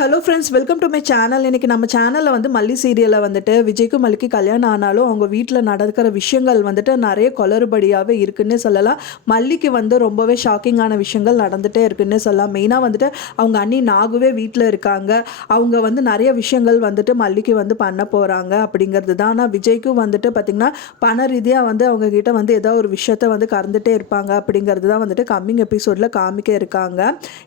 Hello friends welcome to my channel இன்றைக்கி நம்ம சேனலில் வந்து மல்லி சீரியலில் வந்துட்டு விஜய்க்கும் மல்லிக்கு கல்யாணம் ஆனாலும் அவங்க வீட்டில் நடக்கிற விஷயங்கள் வந்துட்டு நிறைய குளறுபடியாகவே இருக்குன்னு சொல்லலாம். மல்லிக்கு வந்து ரொம்பவே ஷாக்கிங்கான விஷயங்கள் நடந்துகிட்டே இருக்குன்னு சொல்லலாம். மெயினாக வந்துட்டு அவங்க அண்ணி நாகுவே வீட்டில் இருக்காங்க. அவங்க வந்து நிறைய விஷயங்கள் வந்துட்டு மல்லிக்கு வந்து பண்ண போகிறாங்க அப்படிங்கிறது தான். ஆனால் விஜய்க்கும் வந்துட்டு பார்த்திங்கன்னா பண ரீதியாக வந்து அவங்க கிட்ட வந்து ஏதோ ஒரு விஷயத்த வந்து கறந்துகிட்டே இருப்பாங்க அப்படிங்கிறது தான் வந்துட்டு கம்மிங் எபிசோடில் காமிக்க இருக்காங்க.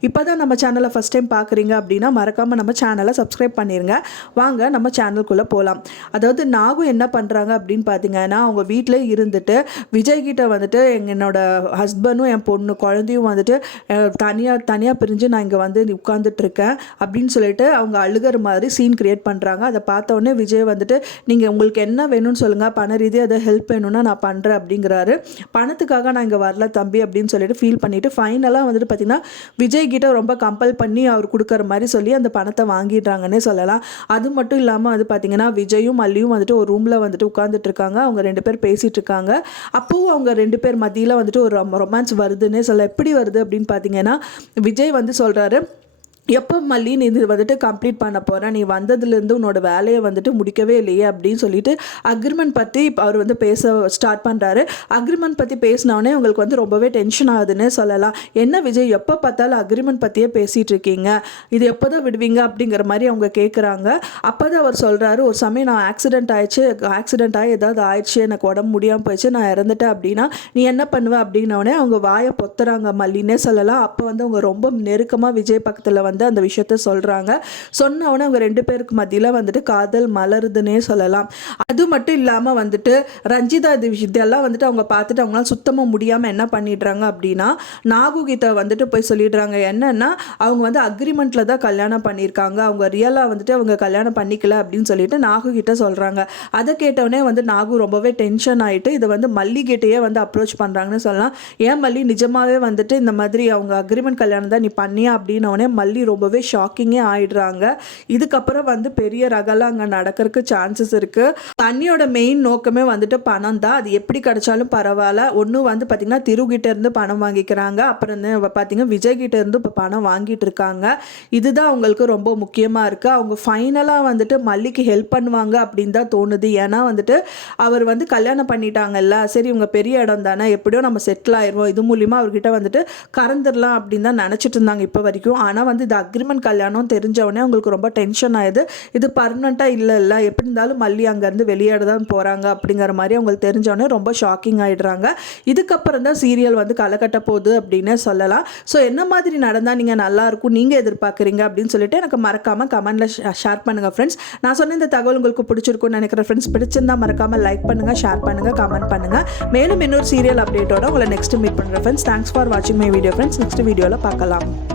இப்போ தான் நம்ம சேனலை ஃபஸ்ட் டைம் பார்க்குறீங்க அப்படின்னா மறக்க மறக்காமல் நம்ம சேனலை சப்ஸ்கிரைப் பண்ணிடுங்க வாங்க நம்ம சேனல்குள்ளே போகலாம் அதாவது நாகு என்ன பண்ணுறாங்க அப்படின்னு பார்த்தீங்கன்னா அவங்க வீட்டில் இருந்துட்டு விஜய்கிட்ட வந்துட்டு என்னோட ஹஸ்பண்டும் என் பொண்ணு குழந்தையும் வந்துட்டு தனியாக தனியாக பிரிஞ்சு நான் இங்கே வந்து உட்காந்துட்ருக்கேன் அப்படின்னு சொல்லிட்டு அவங்க அழுகிற மாதிரி சீன் க்ரியேட் பண்ணுறாங்க அதை பார்த்தோன்னே விஜய் வந்துட்டு நீங்கள் உங்களுக்கு என்ன வேணும்னு சொல்லுங்கள் பண ரீதியாக அதை ஹெல்ப் வேணும்னா நான் பண்ணுறேன் அப்படிங்கிறாரு. பணத்துக்காக நான் இங்கே வரல தம்பி அப்படின்னு சொல்லிட்டு ஃபீல் பண்ணிவிட்டு ஃபைனலாக வந்துட்டு பார்த்தீங்கன்னா விஜய் கிட்ட ரொம்ப கம்பல் பண்ணி அவர் கொடுக்குற மாதிரி சொல்லி அந்த பணத்தை வாங்கிடுறாங்கன்னே சொல்லலாம். அது மட்டும் இல்லாமல் வந்து பார்த்தீங்கன்னா விஜயும் மல்லியும் வந்துட்டு ஒரு ரூமில் வந்துட்டு உட்காந்துட்டு இருக்காங்க அவங்க ரெண்டு பேர் பேசிகிட்டு இருக்காங்க அப்போவும் அவங்க ரெண்டு பேர் மத்தியில் வந்துட்டு ஒரு ரொமான்ஸ் வருதுன்னே சொல்ல எப்படி வருது அப்படின்னு பார்த்தீங்கன்னா விஜய் வந்து சொல்கிறாரு எப்போ மல்லி நீ இது வந்துட்டு கம்ப்ளீட் பண்ண போகிற நீ வந்ததுலேருந்து உன்னோட வேலையை வந்துட்டு முடிக்கவே இல்லையே அப்படின்னு சொல்லிட்டு அக்ரிமெண்ட் பற்றி அவர் வந்து பேச ஸ்டார்ட் பண்ணுறாரு அக்ரிமெண்ட் பற்றி பேசினோடனே உங்களுக்கு வந்து ரொம்பவே டென்ஷன் ஆகுதுன்னே சொல்லலாம். என்ன விஜய் எப்போ பார்த்தாலும் அக்ரிமெண்ட் பற்றியே பேசிகிட்டு இருக்கீங்க? இது எப்போ தான் விடுவீங்க அப்படிங்கிற மாதிரி அவங்க கேட்குறாங்க அப்போ தான் அவர் சொல்கிறாரு ஒரு சமயம் நான் ஆக்சிடென்ட் ஆயிடுச்சு ஆக்சிடென்ட் ஆகி ஏதாவது ஆயிடுச்சு எனக்கு உடம்பு முடியாமல் போயிடுச்சு நான் இறந்துட்டேன் அப்படின்னா நீ என்ன பண்ணுவ? அப்படின்னோடனே அவங்க வாயை பொத்துறாங்க மல்லின்னே சொல்லலாம். அப்போ வந்து அவங்க ரொம்ப நெருக்கமாக விஜய் பக்கத்தில் வந்து அந்த விஷயத்த சொல்கிறாங்க சொன்னவொடனே அவங்க ரெண்டு பேருக்கு மத்தியில் வந்துட்டு காதல் மலருதுன்னே சொல்லலாம். அது மட்டும் இல்லாமல் வந்துட்டு ரஞ்சிதா இது இதெல்லாம் வந்துட்டு அவங்க பார்த்துட்டு அவங்களால சுத்தமாக முடியாமல் என்ன பண்ணிடுறாங்க அப்படின்னா நாகுகிட்ட வந்துட்டு போய் சொல்லிடுறாங்க. என்னன்னா அவங்க வந்து அக்ரிமெண்ட்டில் தான் கல்யாணம் பண்ணியிருக்காங்க. அவங்க ரியலாக வந்துட்டு அவங்க கல்யாணம் பண்ணிக்கல அப்படின்னு சொல்லிட்டு நாகு கிட்ட சொல்கிறாங்க அதை கேட்டவொடனே வந்து நாகு ரொம்பவே டென்ஷன் ஆகிட்டு இதை வந்து மல்லிகிட்டேயே வந்து அப்ரோச் பண்ணுறாங்கன்னு சொல்லலாம். ஏன் மல்லி? நிஜமாவே வந்துட்டு இந்த மாதிரி அவங்க அக்ரிமெண்ட் கல்யாணம் தான் நீ பண்ணியா அப்படின்னோடனே மல்லி ரொம்பவே ஷாக்கிங்கே ஆயிடுறாங்க. இதுக்கப்புறம் வந்து பெரிய ரகலாம் அங்கே நடக்கிறதுக்கு சான்சஸ் இருக்குது தண்ணியோட மெயின் நோக்கமே வந்துட்டு பணம் தான். அது எப்படி கிடைச்சாலும் பரவாயில்ல. ஒன்று வந்து பார்த்திங்கன்னா திருகிட்ட இருந்து பணம் வாங்கிக்கிறாங்க. அப்புறம் வந்து பார்த்தீங்கன்னா இருந்து இப்போ பணம் வாங்கிட்டு இருக்காங்க. இதுதான் அவங்களுக்கு ரொம்ப முக்கியமாக இருக்குது அவங்க ஃபைனலாக வந்துட்டு மல்லிக்கு ஹெல்ப் பண்ணுவாங்க அப்படின்னு தான் தோணுது. ஏன்னா வந்துட்டு அவர் வந்து கல்யாணம் பண்ணிட்டாங்கல்ல. சரி இவங்க பெரிய இடம் தானே. எப்படியோ நம்ம செட்டில் ஆயிடுவோம். இது மூலிமா அவர்கிட்ட வந்துட்டு கறந்துடலாம் அப்படின்னு தான் நினச்சிட்டு இருந்தாங்க இப்போ வரைக்கும். ஆனால் வந்து அக்ரிமெண்ட் கல்யாணம் தெரிஞ்சவொடனே அவங்களுக்கு ரொம்ப டென்ஷன் ஆயிடுது. இது பர்மனெண்ட்டாக இல்லை இல்லை. எப்படி இருந்தாலும் மல்லி அங்கேருந்து வெளியேட தான் போகிறாங்க அப்படிங்கிற மாதிரி அவங்களுக்கு தெரிஞ்சவொடனே ரொம்ப ஷாக்கிங் ஆகிடுறாங்க இதுக்கப்புறம் தான் சீரியல் வந்து களைக்கட்ட போகுது அப்படின்னே சொல்லலாம். ஸோ என்ன மாதிரி நடந்தால் நீங்கள் நல்லாயிருக்கும் நீங்கள் எதிர்பார்க்குறீங்க அப்படின்னு சொல்லிட்டு எனக்கு மறக்காமல் கமெண்ட்டில் ஷேர் பண்ணுங்கள் ஃப்ரெண்ட்ஸ் நான் சொன்ன இந்த தகவல் உங்களுக்கு பிடிச்சிருக்கும்னு நினைக்கிறேன் ஃப்ரெண்ட்ஸ் பிடிச்சிருந்தா மறக்காமல் லைக் பண்ணுங்கள் ஷேர் பண்ணுங்கள் கமெண்ட் பண்ணுங்கள் மேலும் இன்னொரு சீரியல் அப்டேட்டோட உங்களை நெக்ஸ்ட் மீட் பண்ணுறேன் ஃப்ரெண்ட்ஸ் தேங்க்ஸ் ஃபார் வாட்சிங் மை வீடியோ ஃப்ரெண்ட்ஸ் நெக்ஸ்ட் வீடியோவில் பார்க்கலாம்.